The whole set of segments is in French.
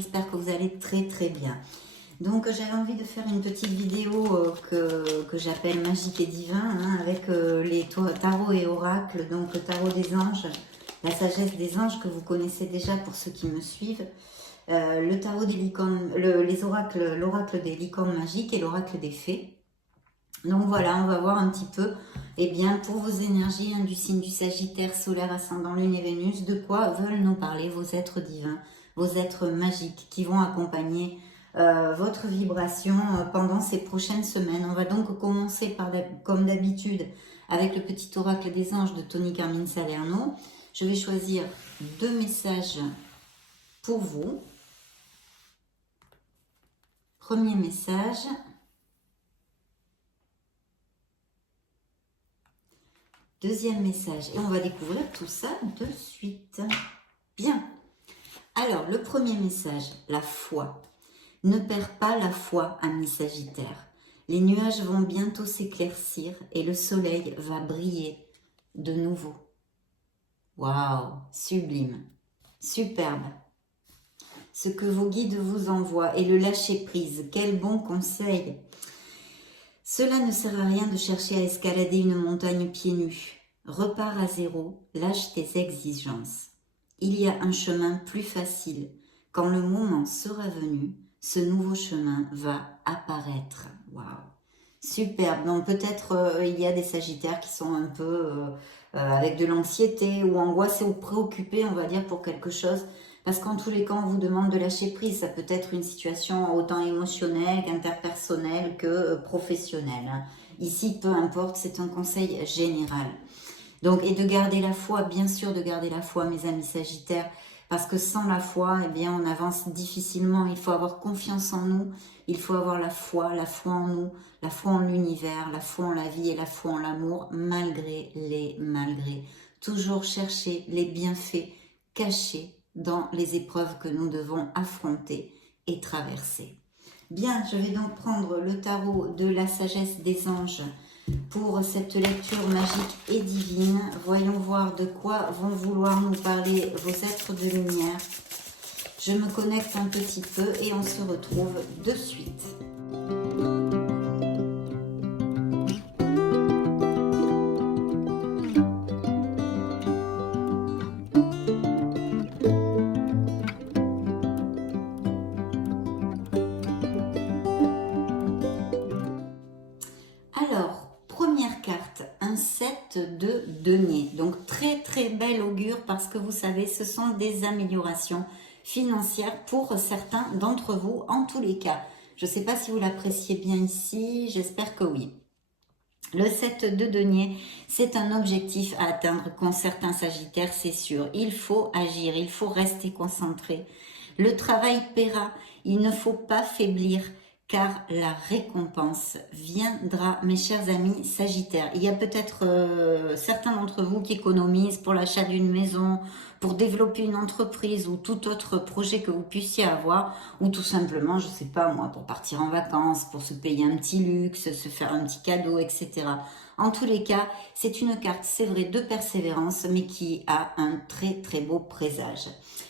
j'espère que vous allez très très bien. Donc j'avais envie de faire une petite vidéo que j'appelle Magique et Divin, hein, avec les tarots et oracles, donc le tarot des anges, la sagesse des anges que vous connaissez déjà pour ceux qui me suivent, le tarot des licornes, les oracles, l'oracle des licornes magiques et l'oracle des fées. Donc voilà, on va voir un petit peu, eh bien, pour vos énergies, hein, du signe du Sagittaire, solaire, ascendant, Lune et Vénus, de quoi veulent nous parler vos êtres divins, vos êtres magiques qui vont accompagner votre vibration pendant ces prochaines semaines. On va donc commencer par, comme d'habitude, avec le petit oracle des anges de Tony Carmine Salerno. Je vais choisir 2 messages pour vous. Premier message. Deuxième message. Et on va découvrir tout ça de suite. Bien. Alors, le premier message, la foi. Ne perds pas la foi, ami Sagittaire. Les nuages vont bientôt s'éclaircir et le soleil va briller de nouveau. Waouh, sublime, superbe. Ce que vos guides vous envoient et le lâcher-prise, quel bon conseil. Cela ne sert à rien de chercher à escalader une montagne pieds nus. Repars à zéro, lâche tes exigences. Il y a un chemin plus facile. Quand le moment sera venu, ce nouveau chemin va apparaître. Waouh! Superbe. Donc peut-être il y a des Sagittaires qui sont un peu avec de l'anxiété ou angoissés ou préoccupés, on va dire, pour quelque chose. Parce qu'en tous les cas, on vous demande de lâcher prise. Ça peut être une situation autant émotionnelle qu'interpersonnelle que professionnelle, hein. Ici, peu importe, c'est un conseil général. Donc, et de garder la foi, bien sûr de garder la foi, mes amis Sagittaires, parce que sans la foi, eh bien, on avance difficilement. Il faut avoir confiance en nous, il faut avoir la foi en nous, la foi en l'univers, la foi en la vie et la foi en l'amour, malgré les malgrés. Toujours chercher les bienfaits cachés dans les épreuves que nous devons affronter et traverser. Bien, je vais donc prendre le tarot de la sagesse des anges pour cette lecture magique et divine. Voyons voir de quoi vont vouloir nous parler vos êtres de lumière. Je me connecte un petit peu et on se retrouve de suite. Alors, première carte, un 7 de denier. Donc, très très bel augure parce que vous savez, ce sont des améliorations financières pour certains d'entre vous, en tous les cas. Je ne sais pas si vous l'appréciez bien ici, j'espère que oui. Le 7 de denier, c'est un objectif à atteindre qu'ont certains Sagittaires, c'est sûr. Il faut agir, il faut rester concentré. Le travail paiera, il ne faut pas faiblir, car la récompense viendra, mes chers amis Sagittaires. Il y a peut-être certains d'entre vous qui économisent pour l'achat d'une maison, pour développer une entreprise ou tout autre projet que vous puissiez avoir, ou tout simplement, je ne sais pas moi, pour partir en vacances, pour se payer un petit luxe, se faire un petit cadeau, etc. En tous les cas, c'est une carte, c'est vrai, de persévérance, mais qui a un très très beau présage.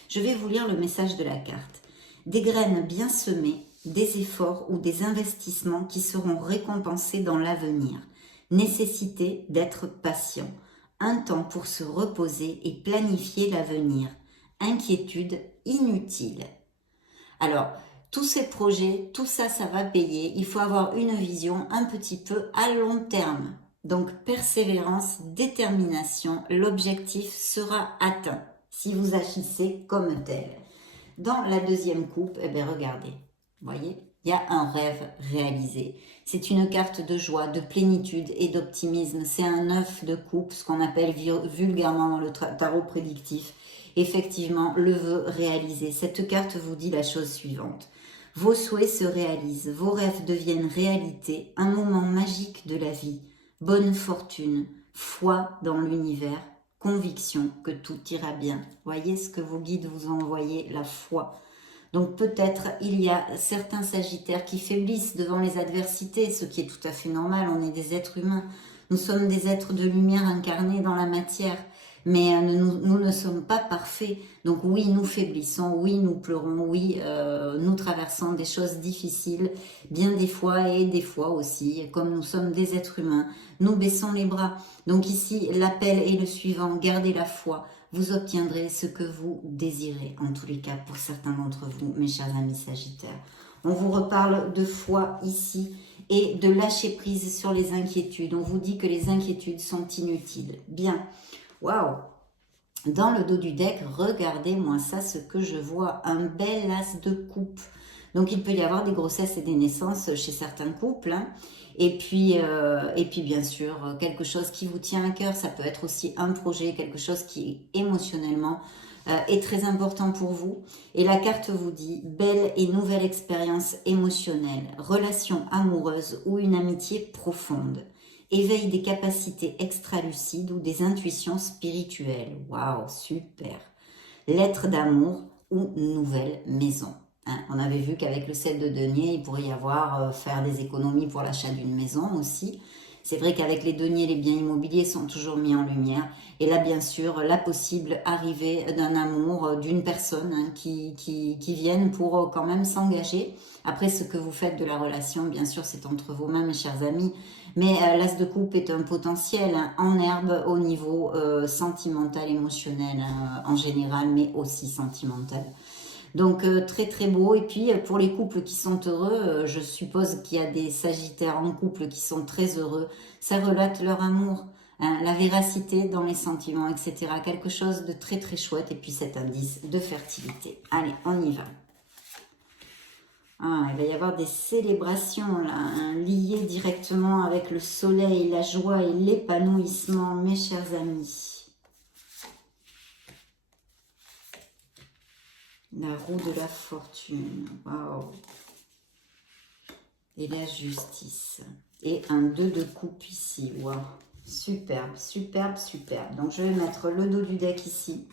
Je vais vous lire le message de la carte. Des graines bien semées, des efforts ou des investissements qui seront récompensés dans l'avenir. Nécessité d'être patient. Un temps pour se reposer et planifier l'avenir. Inquiétude inutile. Alors, tous ces projets, tout ça, ça va payer. Il faut avoir une vision un petit peu à long terme. Donc, persévérance, détermination, l'objectif sera atteint si vous agissez comme tel. Dans la deuxième coupe, eh bien, regardez. Vous voyez, il y a un rêve réalisé. C'est une carte de joie, de plénitude et d'optimisme. C'est un 9 de coupe, ce qu'on appelle vulgairement dans le tarot prédictif. Effectivement, le vœu réalisé. Cette carte vous dit la chose suivante. Vos souhaits se réalisent, vos rêves deviennent réalité, un moment magique de la vie. Bonne fortune, foi dans l'univers, conviction que tout ira bien. Voyez ce que vos guides vous ont envoyé, la foi. Donc peut-être il y a certains Sagittaires qui faiblissent devant les adversités, ce qui est tout à fait normal, on est des êtres humains. Nous sommes des êtres de lumière incarnés dans la matière. mais nous ne sommes pas parfaits. Donc oui, nous faiblissons, oui, nous pleurons, oui, nous traversons des choses difficiles, bien des fois et des fois aussi, comme nous sommes des êtres humains, nous baissons les bras. Donc ici, l'appel est le suivant, gardez la foi, vous obtiendrez ce que vous désirez, en tous les cas pour certains d'entre vous, mes chers amis Sagittaires. On vous reparle de foi ici et de lâcher prise sur les inquiétudes. On vous dit que les inquiétudes sont inutiles. Bien, waouh! Dans le dos du deck, regardez-moi ça, ce que je vois, un bel as de coupe. Donc il peut y avoir des grossesses et des naissances chez certains couples, hein. Et puis bien sûr, quelque chose qui vous tient à cœur, ça peut être aussi un projet, quelque chose qui émotionnellement est très important pour vous. Et la carte vous dit, belle et nouvelle expérience émotionnelle, relation amoureuse ou une amitié profonde. Éveil des capacités extra-lucides ou des intuitions spirituelles. Waouh, super. Lettre d'amour ou nouvelle maison. Hein, on avait vu qu'avec le 7 de denier, il pourrait y avoir faire des économies pour l'achat d'une maison aussi. C'est vrai qu'avec les deniers, les biens immobiliers sont toujours mis en lumière. Et là, bien sûr, la possible arrivée d'un amour, d'une personne hein, qui viennent pour quand même s'engager. Après, ce que vous faites de la relation, bien sûr, c'est entre vous-mêmes, mes chers amis. Mais l'as de coupe est un potentiel hein, en herbe au niveau sentimental, émotionnel en général, mais aussi sentimental. Donc très très beau. Et puis pour les couples qui sont heureux, je suppose qu'il y a des sagittaires en couple qui sont très heureux. Ça relate leur amour, hein, la véracité dans les sentiments, etc. Quelque chose de très très chouette. Et puis cet indice de fertilité. Allez, on y va. Ah, il va y avoir des célébrations là, hein, liées directement avec le soleil, la joie et l'épanouissement, mes chers amis. La roue de la fortune, waouh. Et la justice. Et un 2 de coupe ici, waouh. Superbe, superbe, superbe. Donc je vais mettre le dos du deck ici.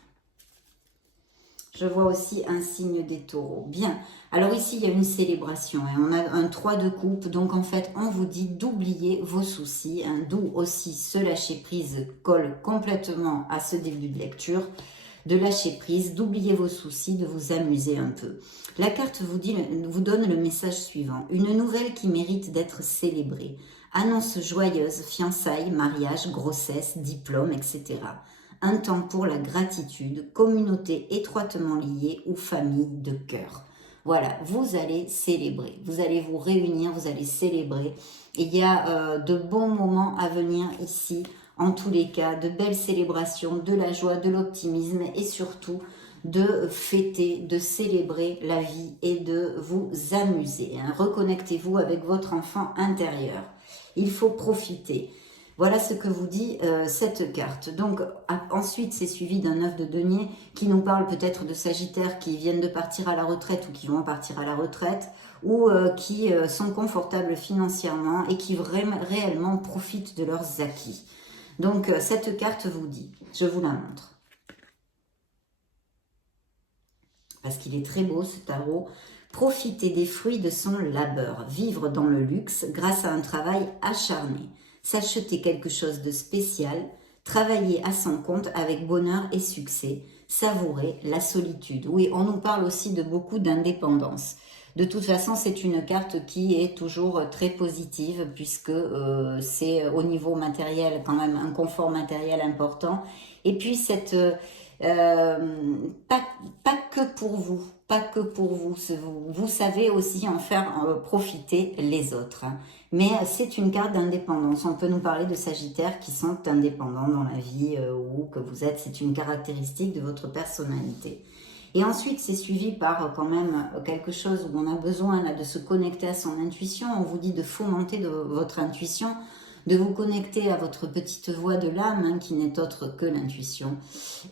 Je vois aussi un signe des taureaux. Bien. Alors ici, il y a une célébration. Hein. On a un 3 de coupe. Donc en fait, on vous dit d'oublier vos soucis. Hein, d'où aussi ce lâcher prise colle complètement à ce début de lecture. De lâcher prise, d'oublier vos soucis, de vous amuser un peu. La carte vous donne le message suivant. Une nouvelle qui mérite d'être célébrée. Annonce joyeuse, fiançailles, mariage, grossesse, diplôme, etc. Un temps pour la gratitude, communauté étroitement liée ou famille de cœur. Voilà, vous allez célébrer, vous allez vous réunir, vous allez célébrer. Il y a de bons moments à venir ici, en tous les cas, de belles célébrations, de la joie, de l'optimisme et surtout de fêter, de célébrer la vie et de vous amuser. Hein. Reconnectez-vous avec votre enfant intérieur. Il faut profiter. Voilà ce que vous dit cette carte. Donc ensuite, c'est suivi d'un 9 de denier qui nous parle peut-être de Sagittaires qui viennent de partir à la retraite ou qui vont partir à la retraite ou qui sont confortables financièrement et qui réellement profitent de leurs acquis. Donc cette carte vous dit, je vous la montre. Parce qu'il est très beau ce tarot. Profiter des fruits de son labeur, vivre dans le luxe grâce à un travail acharné. S'acheter quelque chose de spécial, travailler à son compte avec bonheur et succès, savourer la solitude. Oui, on nous parle aussi de beaucoup d'indépendance. De toute façon, c'est une carte qui est toujours très positive puisque c'est au niveau matériel quand même un confort matériel important. Et puis cette... pas que pour vous, pas que pour vous. Vous savez aussi en faire profiter les autres. Hein. Mais c'est une carte d'indépendance. On peut nous parler de Sagittaires qui sont indépendants dans la vie ou que vous êtes. C'est une caractéristique de votre personnalité. Et ensuite, c'est suivi par quand même quelque chose où on a besoin là, de se connecter à son intuition. On vous dit de fomenter votre intuition, de vous connecter à votre petite voix de l'âme, hein, qui n'est autre que l'intuition.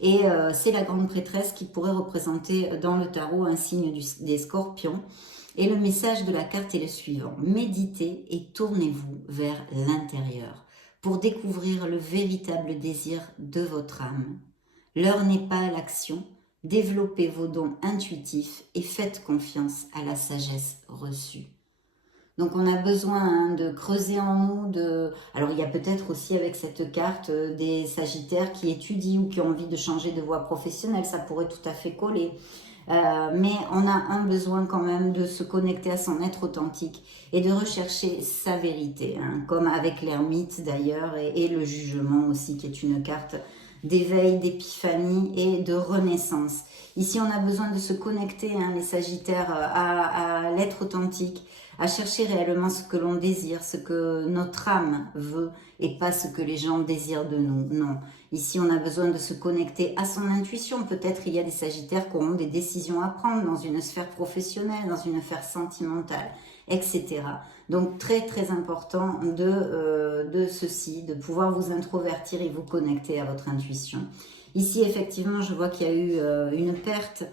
Et c'est la grande prêtresse qui pourrait représenter dans le tarot un signe des scorpions. Et le message de la carte est le suivant. Méditez et tournez-vous vers l'intérieur pour découvrir le véritable désir de votre âme. L'heure n'est pas à l'action. Développez vos dons intuitifs et faites confiance à la sagesse reçue. Donc on a besoin de creuser en nous. Alors il y a peut-être aussi avec cette carte des Sagittaires qui étudient ou qui ont envie de changer de voie professionnelle. Ça pourrait tout à fait coller. Mais on a un besoin quand même de se connecter à son être authentique et de rechercher sa vérité, hein, comme avec l'ermite d'ailleurs et le jugement aussi qui est une carte d'éveil, d'épiphanie et de renaissance. Ici on a besoin de se connecter, hein, les Sagittaires, à l'être authentique, à chercher réellement ce que l'on désire, ce que notre âme veut et pas ce que les gens désirent de nous. Non, ici on a besoin de se connecter à son intuition. Peut-être il y a des Sagittaires qui auront des décisions à prendre dans une sphère professionnelle, dans une sphère sentimentale, etc. Donc très très important de ceci, de pouvoir vous introvertir et vous connecter à votre intuition. Ici effectivement je vois qu'il y a eu une perte,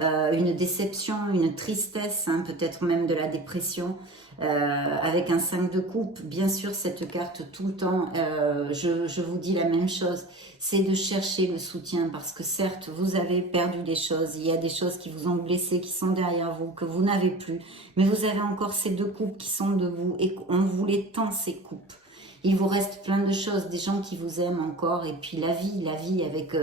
une déception, une tristesse, hein, peut-être même de la dépression, avec un 5 de coupe. Bien sûr, cette carte, tout le temps, je vous dis la même chose, c'est de chercher le soutien, parce que certes, vous avez perdu des choses, il y a des choses qui vous ont blessé, qui sont derrière vous, que vous n'avez plus, mais vous avez encore ces 2 coupes qui sont debout, et on voulait tant ces coupes. Il vous reste plein de choses, des gens qui vous aiment encore, et puis la vie avec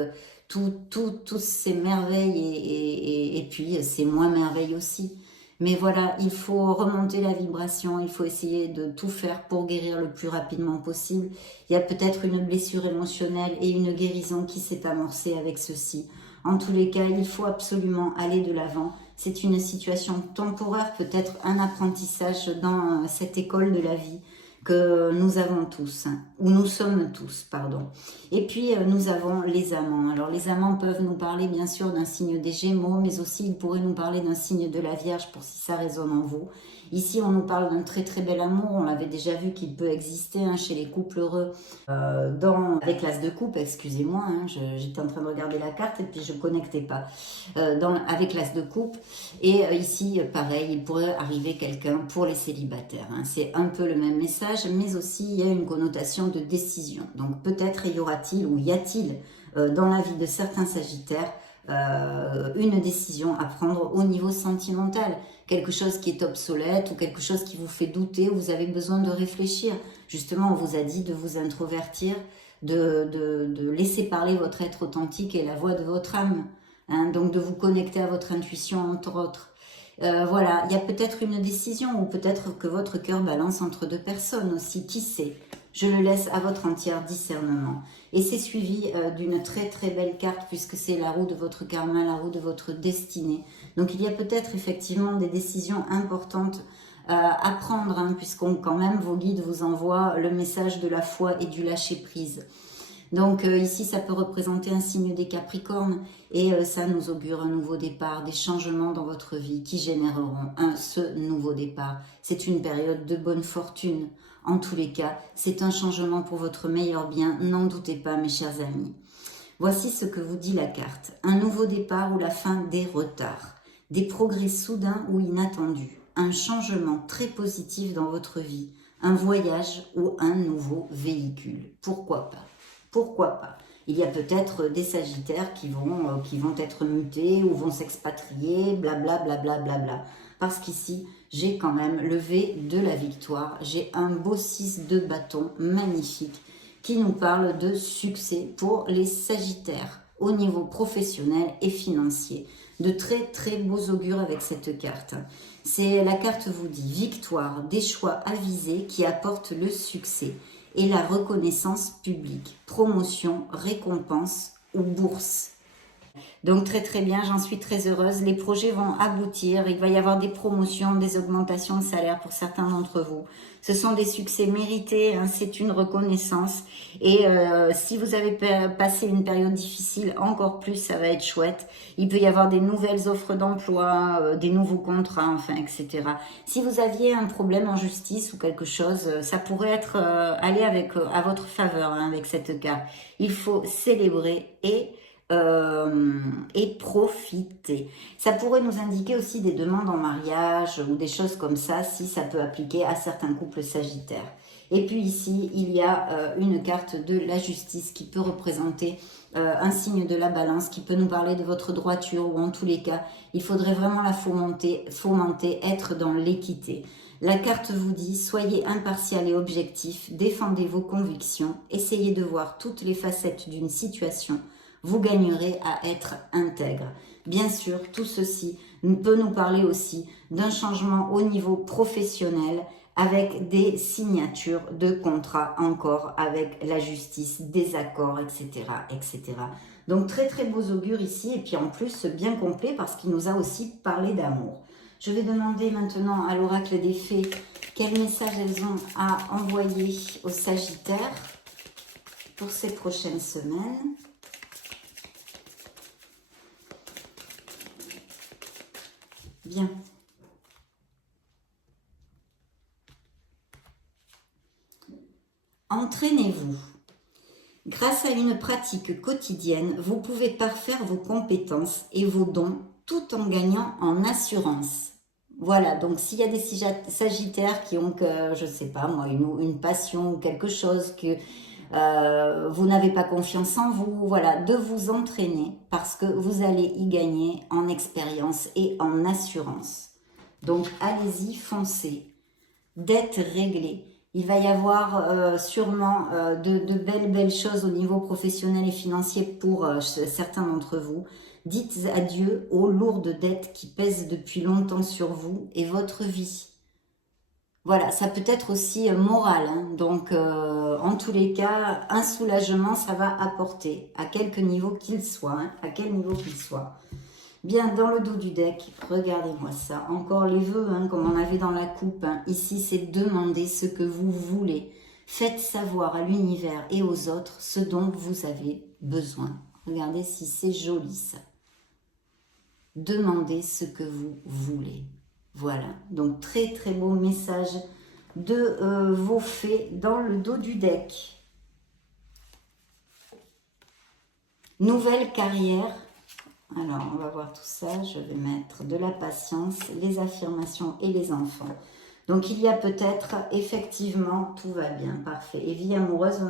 toutes ces merveilles et puis ces moins merveilles aussi. Mais voilà, il faut remonter la vibration, il faut essayer de tout faire pour guérir le plus rapidement possible. Il y a peut-être une blessure émotionnelle et une guérison qui s'est amorcée avec ceci. En tous les cas, il faut absolument aller de l'avant. C'est une situation temporaire, peut-être un apprentissage dans cette école de la vie que nous avons tous, ou nous sommes tous, pardon. Et puis, nous avons les amants. Alors, les amants peuvent nous parler, bien sûr, d'un signe des Gémeaux, mais aussi, ils pourraient nous parler d'un signe de la Vierge, pour si ça résonne en vous. Ici, on nous parle d'un très très bel amour. On l'avait déjà vu qu'il peut exister, hein, chez les couples heureux, avec l'as de coupe, excusez-moi, hein, j'étais en train de regarder la carte et puis je ne connectais pas, avec l'as de coupe. Et ici, pareil, il pourrait arriver quelqu'un pour les célibataires, hein. C'est un peu le même message, mais aussi il y a une connotation de décision. Donc peut-être y aura-t-il ou y a-t-il dans la vie de certains Sagittaires une décision à prendre au niveau sentimental, quelque chose qui est obsolète ou quelque chose qui vous fait douter, où vous avez besoin de réfléchir. Justement, on vous a dit de vous introvertir, de laisser parler votre être authentique et la voix de votre âme, hein, donc de vous connecter à votre intuition entre autres. Voilà, il y a peut-être une décision ou peut-être que votre cœur balance entre 2 personnes aussi, qui sait? Je le laisse à votre entier discernement. Et c'est suivi d'une très très belle carte puisque c'est la roue de votre karma, la roue de votre destinée. Donc il y a peut-être effectivement des décisions importantes à prendre, hein, puisqu'on quand même vos guides vous envoient le message de la foi et du lâcher prise. Donc ici, ça peut représenter un signe des Capricornes et ça nous augure un nouveau départ, des changements dans votre vie qui généreront ce nouveau départ. C'est une période de bonne fortune. En tous les cas, c'est un changement pour votre meilleur bien, n'en doutez pas mes chers amis. Voici ce que vous dit la carte. Un nouveau départ ou la fin des retards, des progrès soudains ou inattendus, un changement très positif dans votre vie, un voyage ou un nouveau véhicule. Pourquoi pas? Pourquoi pas? Il y a peut-être des Sagittaires qui vont être mutés ou vont s'expatrier, blablabla, blablabla. Parce qu'ici, j'ai quand même le V de la victoire. J'ai un beau 6 de bâton magnifique qui nous parle de succès pour les Sagittaires au niveau professionnel et financier. De très très beaux augures avec cette carte. La carte vous dit victoire, des choix avisés qui apportent le succès et la reconnaissance publique, promotion, récompense ou bourse. Donc très très bien, j'en suis très heureuse. Les projets vont aboutir, il va y avoir des promotions, des augmentations de salaire pour certains d'entre vous. Ce sont des succès mérités, hein, c'est une reconnaissance. Et si vous avez passé une période difficile, encore plus ça va être chouette. Il peut y avoir des nouvelles offres d'emploi, des nouveaux contrats, enfin, etc. Si vous aviez un problème en justice ou quelque chose, ça pourrait être aller à votre faveur, hein, avec cette carte. Il faut célébrer et et profitez. Ça pourrait nous indiquer aussi des demandes en mariage ou des choses comme ça, si ça peut appliquer à certains couples sagittaires. Et puis ici, il y a une carte de la justice qui peut représenter un signe de la balance, qui peut nous parler de votre droiture, ou en tous les cas, il faudrait vraiment la fomenter, être dans l'équité. La carte vous dit, soyez impartial et objectif, défendez vos convictions, essayez de voir toutes les facettes d'une situation, vous gagnerez à être intègre. Bien sûr, tout ceci peut nous parler aussi d'un changement au niveau professionnel, avec des signatures de contrats encore avec la justice, des accords, etc., etc. Donc très très beaux augures ici, et puis en plus bien complet parce qu'il nous a aussi parlé d'amour. Je vais demander maintenant à l'oracle des fées quel message elles ont à envoyer aux Sagittaires pour ces prochaines semaines. Bien. Entraînez-vous. Grâce à une pratique quotidienne, vous pouvez parfaire vos compétences et vos dons tout en gagnant en assurance. Voilà, donc s'il y a des Sagittaires qui ont, je ne sais pas moi, une passion ou quelque chose, que vous n'avez pas confiance en vous, voilà, de vous entraîner parce que vous allez y gagner en expérience et en assurance. Donc allez-y, foncez. Dettes réglées. Il va y avoir sûrement de belles choses au niveau professionnel et financier pour certains d'entre vous. Dites adieu aux lourdes dettes qui pèsent depuis longtemps sur vous et votre vie. Voilà, ça peut être aussi moral. Hein. Donc, en tous les cas, un soulagement, ça va apporter, à quelque niveau qu'il soit. Hein, à quel niveau qu'il soit. Bien, dans le dos du deck, regardez-moi ça. Encore les vœux, hein, comme on avait dans la coupe. Hein. Ici, c'est demander ce que vous voulez. Faites savoir à l'univers et aux autres ce dont vous avez besoin. Regardez si c'est joli, ça. Demandez ce que vous voulez. Voilà. Donc, très, très beau message de vos fées dans le dos du deck. Nouvelle carrière. Alors, on va voir tout ça. Je vais mettre de la patience, les affirmations et les enfants. Donc, il y a peut-être, effectivement, tout va bien, parfait. Et vie amoureuse,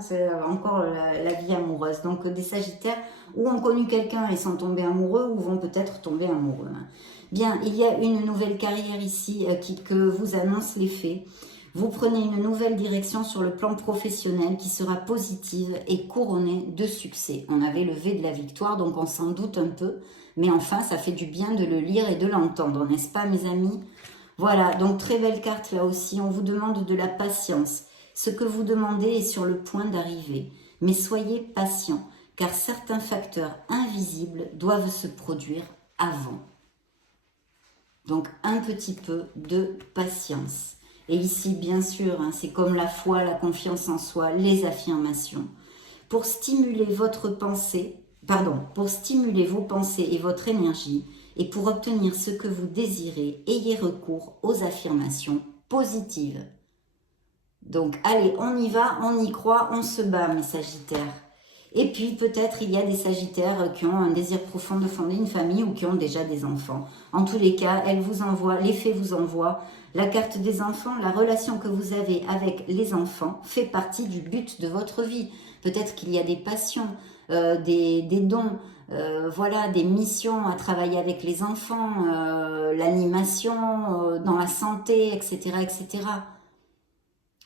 c'est encore la vie amoureuse. Donc, des Sagittaires ou ont connu quelqu'un et sont tombés amoureux ou vont peut-être tomber amoureux. Bien, il y a une nouvelle carrière ici que vous annonce les fées. Vous prenez une nouvelle direction sur le plan professionnel qui sera positive et couronnée de succès. On avait le V de la victoire, donc on s'en doute un peu. Mais enfin, ça fait du bien de le lire et de l'entendre, n'est-ce pas mes amis? Voilà, donc très belle carte là aussi. On vous demande de la patience. Ce que vous demandez est sur le point d'arriver. Mais soyez patient, car certains facteurs invisibles doivent se produire avant. Donc un petit peu de patience. Et ici, bien sûr, hein, c'est comme la foi, la confiance en soi, les affirmations. Pour stimuler votre pensée, pour stimuler vos pensées et votre énergie, et pour obtenir ce que vous désirez, ayez recours aux affirmations positives. Donc, allez, on y va, on y croit, on se bat, mes Sagittaires. Et puis, peut-être, il y a des Sagittaires qui ont un désir profond de fonder une famille ou qui ont déjà des enfants. En tous les cas, elle vous envoie, les fées vous envoient la carte des enfants. La relation que vous avez avec les enfants fait partie du but de votre vie. Peut-être qu'il y a des passions, des dons, voilà, des missions à travailler avec les enfants, l'animation, dans la santé, etc., etc.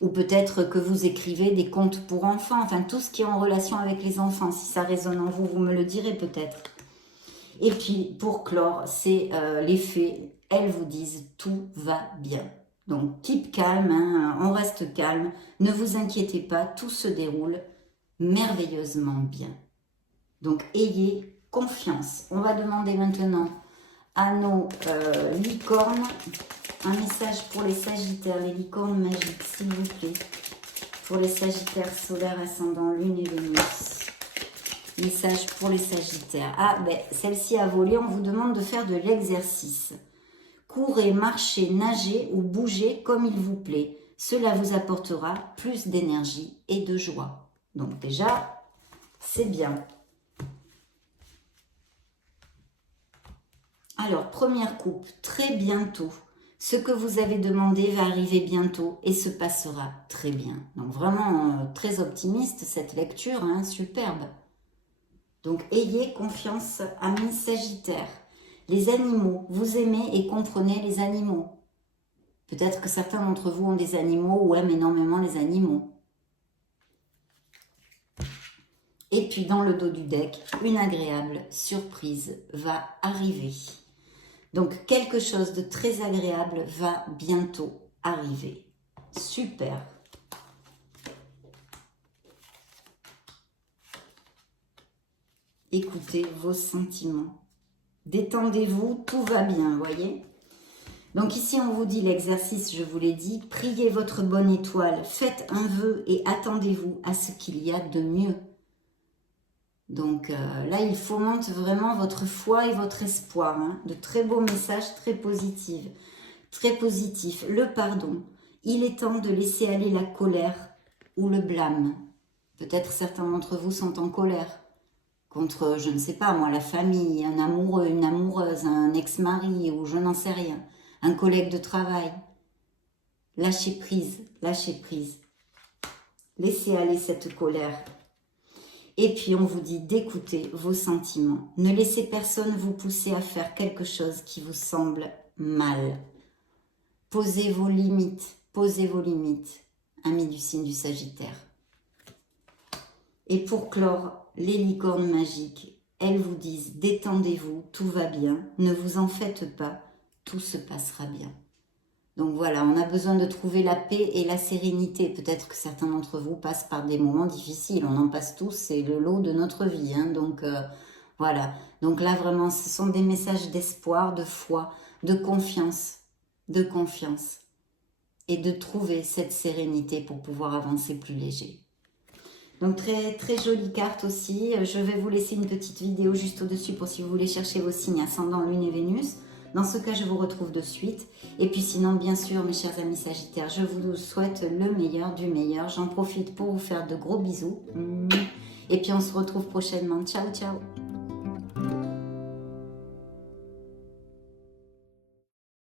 Ou peut-être que vous écrivez des contes pour enfants, enfin tout ce qui est en relation avec les enfants. Si ça résonne en vous, vous me le direz peut-être. Et puis, pour clore, c'est les fées, elles vous disent « tout va bien ». Donc, keep calme, hein, on reste calme, ne vous inquiétez pas, tout se déroule merveilleusement bien. Donc, ayez confiance. On va demander maintenant à nos licornes un message pour les Sagittaires, les licornes magiques, s'il vous plaît. Pour les Sagittaires solaires, ascendant, lune et Vénus. Message pour les Sagittaires. Ah, ben, celle-ci a volé, on vous demande de faire de l'exercice. Courez, marchez, nagez ou bougez comme il vous plaît. Cela vous apportera plus d'énergie et de joie. Donc déjà, c'est bien. Alors, première coupe, très bientôt. Ce que vous avez demandé va arriver bientôt et se passera très bien. Donc vraiment très optimiste cette lecture, hein, superbe. Donc ayez confiance, amis Sagittaires. Les animaux, vous aimez et comprenez les animaux. Peut-être que certains d'entre vous ont des animaux ou aiment énormément les animaux. Et puis dans le dos du deck, une agréable surprise va arriver. Donc quelque chose de très agréable va bientôt arriver. Super. Écoutez vos sentiments. Détendez-vous, tout va bien, voyez. Donc ici, on vous dit l'exercice, je vous l'ai dit, priez votre bonne étoile, faites un vœu et attendez-vous à ce qu'il y a de mieux. Donc là, il fomente vraiment votre foi et votre espoir. Hein. De très beaux messages, très positifs. Très positif. Le pardon. Il est temps de laisser aller la colère ou le blâme. Peut-être certains d'entre vous sont en colère contre, je ne sais pas moi, la famille, un amoureux, une amoureuse, un ex-mari ou je n'en sais rien, un collègue de travail. Lâchez prise, lâchez prise. Laissez aller cette colère. Et puis on vous dit d'écouter vos sentiments. Ne laissez personne vous pousser à faire quelque chose qui vous semble mal. Posez vos limites, amis du signe du Sagittaire. Et pour clore, les licornes magiques, elles vous disent détendez-vous, tout va bien, ne vous en faites pas, tout se passera bien. Donc voilà, on a besoin de trouver la paix et la sérénité. Peut-être que certains d'entre vous passent par des moments difficiles. On en passe tous, c'est le lot de notre vie. Hein. Donc voilà. Donc là vraiment, ce sont des messages d'espoir, de foi, de confiance. Et de trouver cette sérénité pour pouvoir avancer plus léger. Donc très, très jolie carte aussi. Je vais vous laisser une petite vidéo juste au-dessus pour si vous voulez chercher vos signes ascendant, Lune et Vénus. Dans ce cas, je vous retrouve de suite. Et puis sinon, bien sûr, mes chers amis Sagittaires, je vous souhaite le meilleur du meilleur. J'en profite pour vous faire de gros bisous. Et puis on se retrouve prochainement. Ciao, ciao.